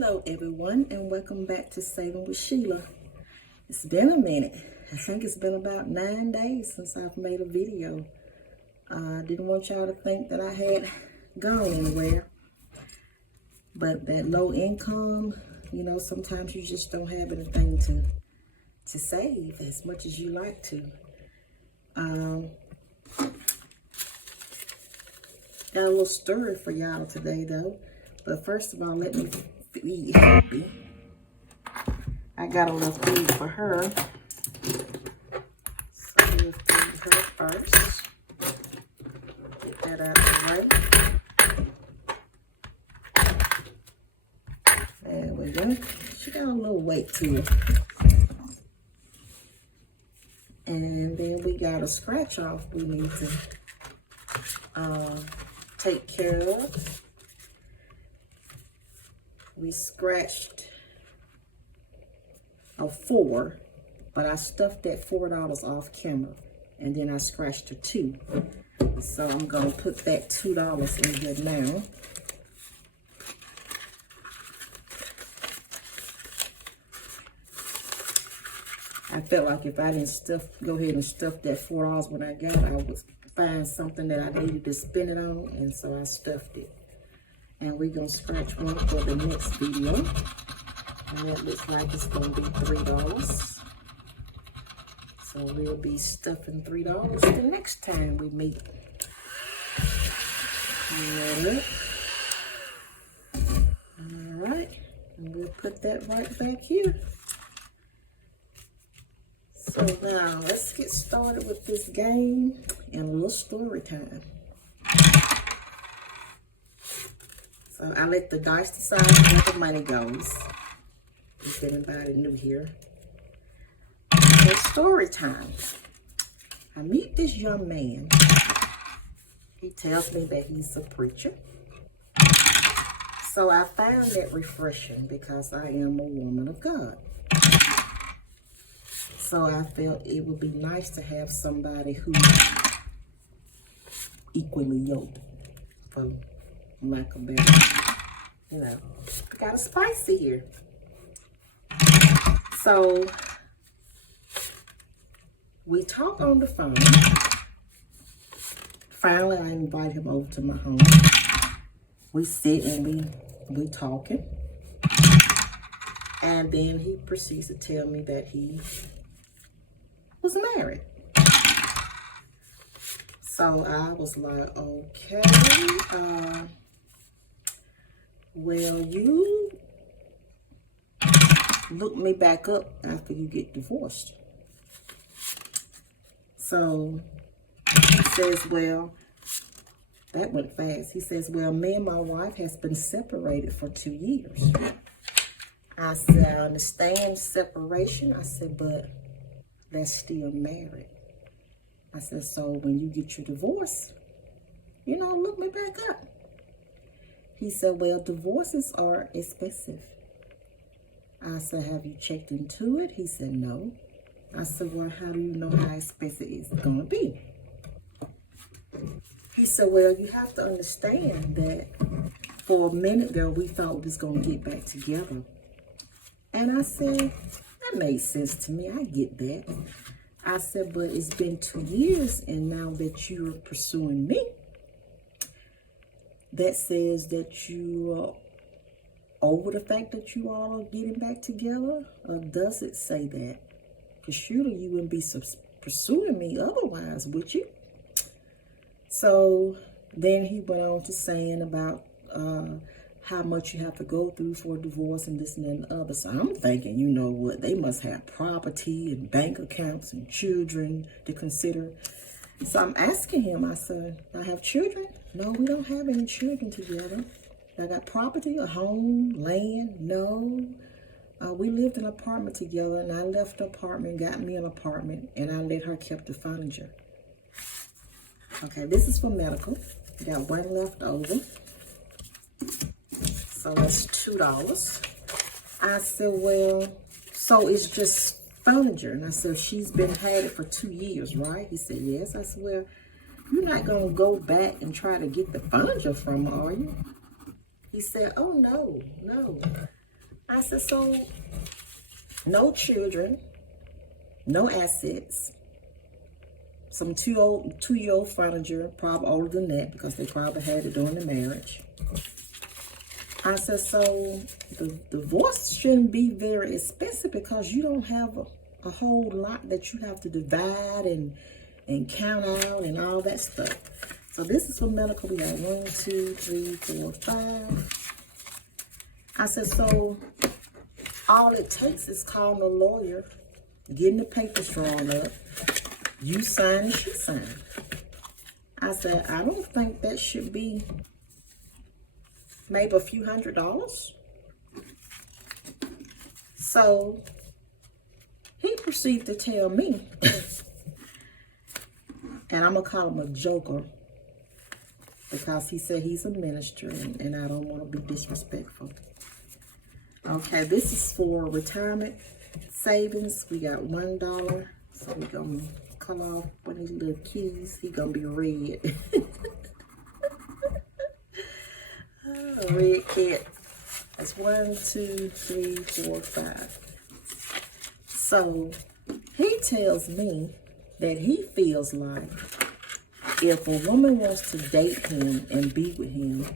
Hello everyone, and welcome back to Saving with Sheila. It's been a minute. I think it's been about 9 days since I've made a video. I didn't want y'all to think that I had gone anywhere. But that low income, you know, sometimes you just don't have anything to save as much as you like to. Got a little story for y'all today though. But first of all, let me feed Freebie. I got a little feed for her. So we'll feed her first. Get that out of the way. There we go. She got a little weight to her. And then we got a scratch off we need to take care of. We scratched a 4, but I stuffed that $4 off camera, and then I scratched a 2. So I'm gonna put that $2 in here now. I felt like if I didn't go ahead and stuff that $4 when I got it, I would find something that I needed to spend it on, and so I stuffed it. And we're going to scratch one for the next video. And that looks like it's going to be $3. So we'll be stuffing $3 the next time we meet. Alright. And we'll put that right back here. So now, let's get started with this game and a little story time. So I let the dice decide where the money goes. If anybody new here. So story time. I meet this young man. He tells me that he's a preacher. So I found that refreshing because I am a woman of God. So I felt it would be nice to have somebody who's equally yoked, for lack of better, you know, got a spicy here. So we talk on the phone. Finally, I invite him over to my home. We sit and we talking. And then he proceeds to tell me that he was married. So I was like, okay, well, you look me back up after you get divorced. So he says, well, that went fast. He says, well, me and my wife has been separated for 2 years. I said, I understand separation. I said, but they're still married. I said, so when you get your divorce, you know, look me back up. He said, well, divorces are expensive. I said, have you checked into it? He said, no. I said, well, how do you know how expensive it's going to be? He said, well, you have to understand that for a minute there, we thought we was going to get back together. And I said, that made sense to me. I get that. I said, but it's been 2 years, and now that you're pursuing me, that says that you are over the fact that you all are getting back together? Or does it say that? Because surely you wouldn't be pursuing me otherwise, would you? So then he went on to saying about how much you have to go through for a divorce and this and that and the other. So I'm thinking, you know what, they must have property and bank accounts and children to consider. So I'm asking him, I said, I have children? No, we don't have any children together. I got property, a home, land? No. We lived in an apartment together, and I left the apartment, got me an apartment, and I let her keep the furniture. Okay, this is for medical. Got one left over. So that's $2. I said, well, so it's just furniture. And I said, she's had it for 2 years, right? He said, yes. I said, well, you're not going to go back and try to get the furniture from her, are you? He said, oh, no. I said, so no children, no assets, some two-year-old furniture, probably older than that because they probably had it during the marriage. I said, so the divorce shouldn't be very expensive because you don't have a whole lot that you have to divide and count out and all that stuff. So this is for medical. We got 1, 2, 3, 4, 5. I said, so all it takes is calling a lawyer, getting the papers drawn up, you sign and she sign. I said, I don't think that should be maybe a few $100s. So he proceeded to tell me, and I'm going to call him a joker because he said he's a minister and I don't want to be disrespectful. Okay, this is for retirement savings. We got $1. So we're going to cut off one of these little keys. He going to be red. Red cat. That's 1, 2, 3, 4, 5. So he tells me that he feels like if a woman wants to date him and be with him,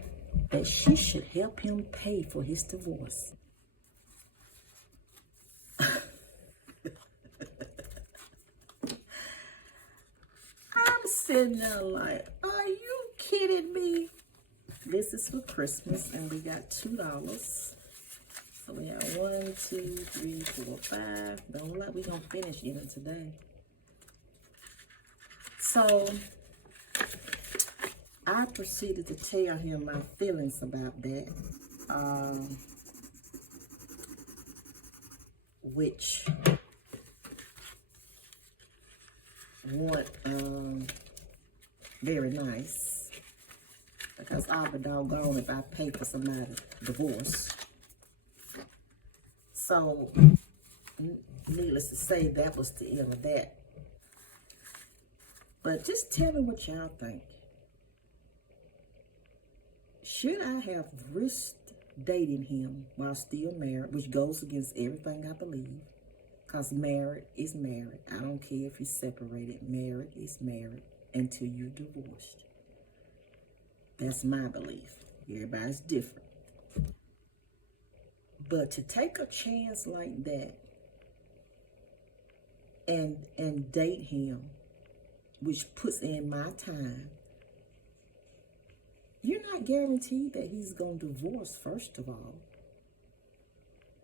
that she should help him pay for his divorce. I'm sitting there like, are you kidding me? This is for Christmas, and we got $2. So we have 1, 2, 3, 4, 5. Don't look like we're gonna finish even today. So I proceeded to tell him my feelings about that, which weren't very nice, because I'll be doggone if I pay for somebody's divorce. So needless to say, that was the end of that. But just tell me what y'all think. Should I have risked dating him while still married, which goes against everything I believe? Because married is married. I don't care if you're separated. Married is married until you're divorced. That's my belief. Everybody's different. But to take a chance like that and date him, which puts in my time, you're not guaranteed that he's going to divorce, first of all,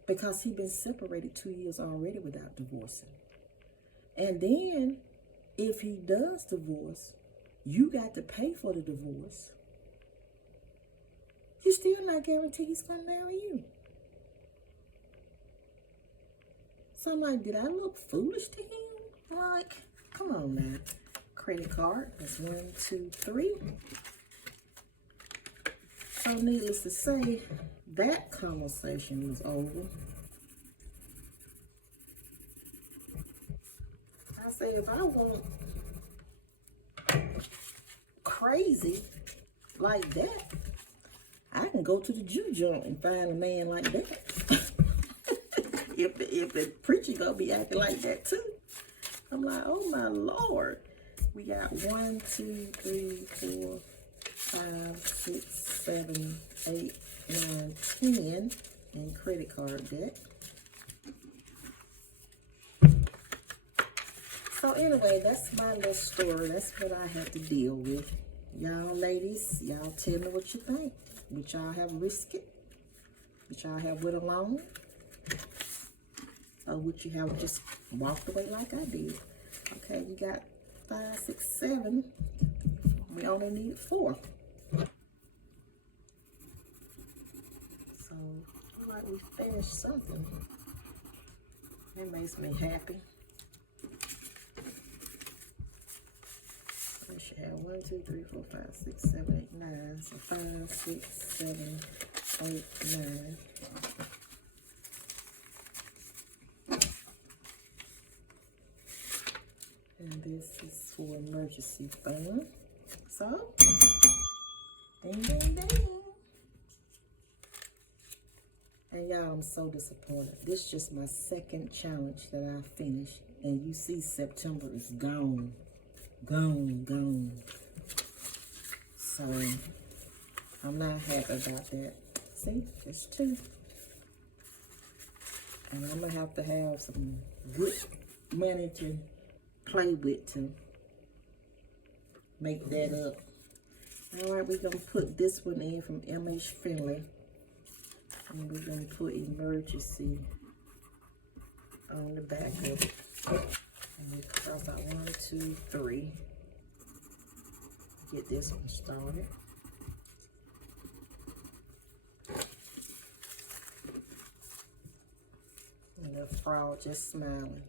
because he's been separated 2 years already without divorcing. And then, if he does divorce, you got to pay for the divorce. You're still not guaranteed he's going to marry you. So I'm like, did I look foolish to him? Like, come on now. Credit card, that's 1, 2, 3. So needless to say, that conversation was over. I said, if I want crazy like that, I can go to the Jew joint and find a man like that. if the preacher gonna be acting like that too. I'm like, oh my Lord. We got 1, 2, 3, 4, 5, 6, 7, 8, 9, 10 in credit card debt. So anyway, that's my little story. That's what I have to deal with. Y'all ladies, y'all tell me what you think. Would y'all have risked it? Would y'all have went along? Or would you have just walked away like I did? Okay, you got 5, 6, 7. We only need 4. So, feel like we finished something. That makes me happy. We should have 1, 2, 3, 4, 5, 6, 7, 8, 9. So 5, 6, 7, 8, 9. And this is for emergency fund. So, ding, ding, ding. And y'all I'm so disappointed. This is just my second challenge that I finished. And you see September is gone. Gone. So, I'm not happy about that. See, there's 2. And I'm going to have some good money to play with to make that up. All right, we're going to put this one in from MH Finley. And we're going to put emergency on the back of it. And we cross out 1, 2, 3. Get this one started. And the frog just smiling.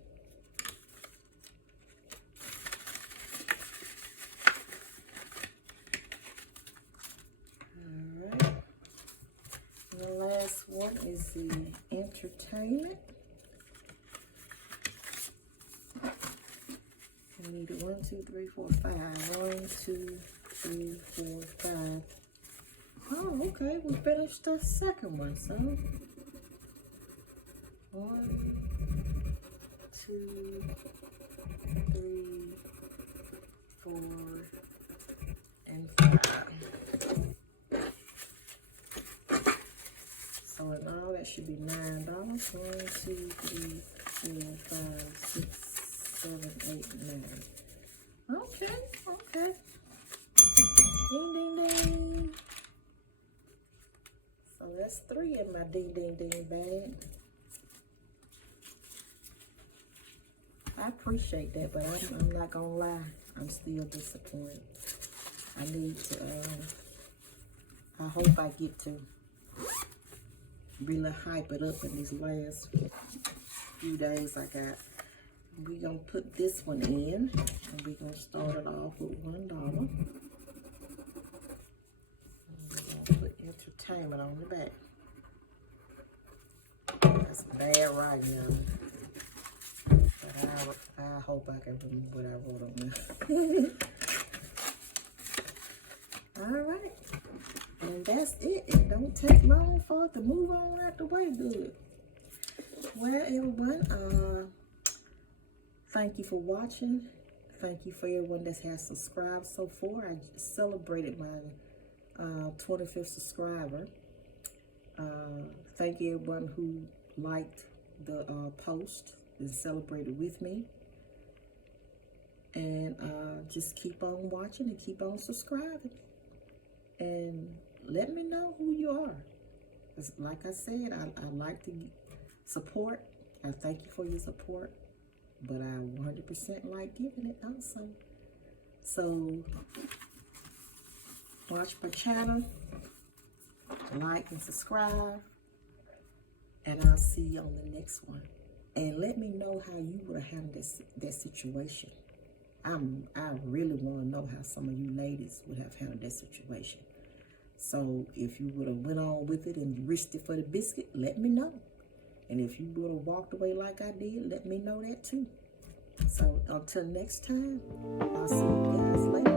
Alright. And the last one is the entertainment. We need 1, 2, 3, 4, 5. 1, 2, 3, 4, 5. Oh, okay. We finished the second one, so 1, 2, 3, 4, and 5. So in all, that should be $9. 1, 2, 3, 4, 5, 6, 7, 8, 9. Okay. Ding, ding, ding. So that's 3 in my ding, ding, ding bag. I appreciate that, but I'm not gonna lie. I'm still disappointed. I need to, I hope I get to really hype it up in these last few days I got. We're gonna put this one in, and we're gonna start it off with $1. And we're gonna put entertainment on the back. That's bad writing, y'all. But I hope I can remember what I wrote on there. All right, and that's it. It don't take long for it to move on out the way good. Well, everyone, thank you for watching. Thank you for everyone that has subscribed so far. I celebrated my 25th subscriber. Thank you everyone who liked the post and celebrated with me. And just keep on watching and keep on subscribing. And let me know who you are. 'Cause like I said, I like to support. I thank you for your support. But I 100% like giving it also. So, watch my channel, like and subscribe, and I'll see you on the next one. And let me know how you would have handled that situation. I really want to know how some of you ladies would have handled that situation. So, if you would have went on with it and risked it for the biscuit, let me know. And if you would have walked away like I did, let me know that too. So until next time, I'll see you guys later.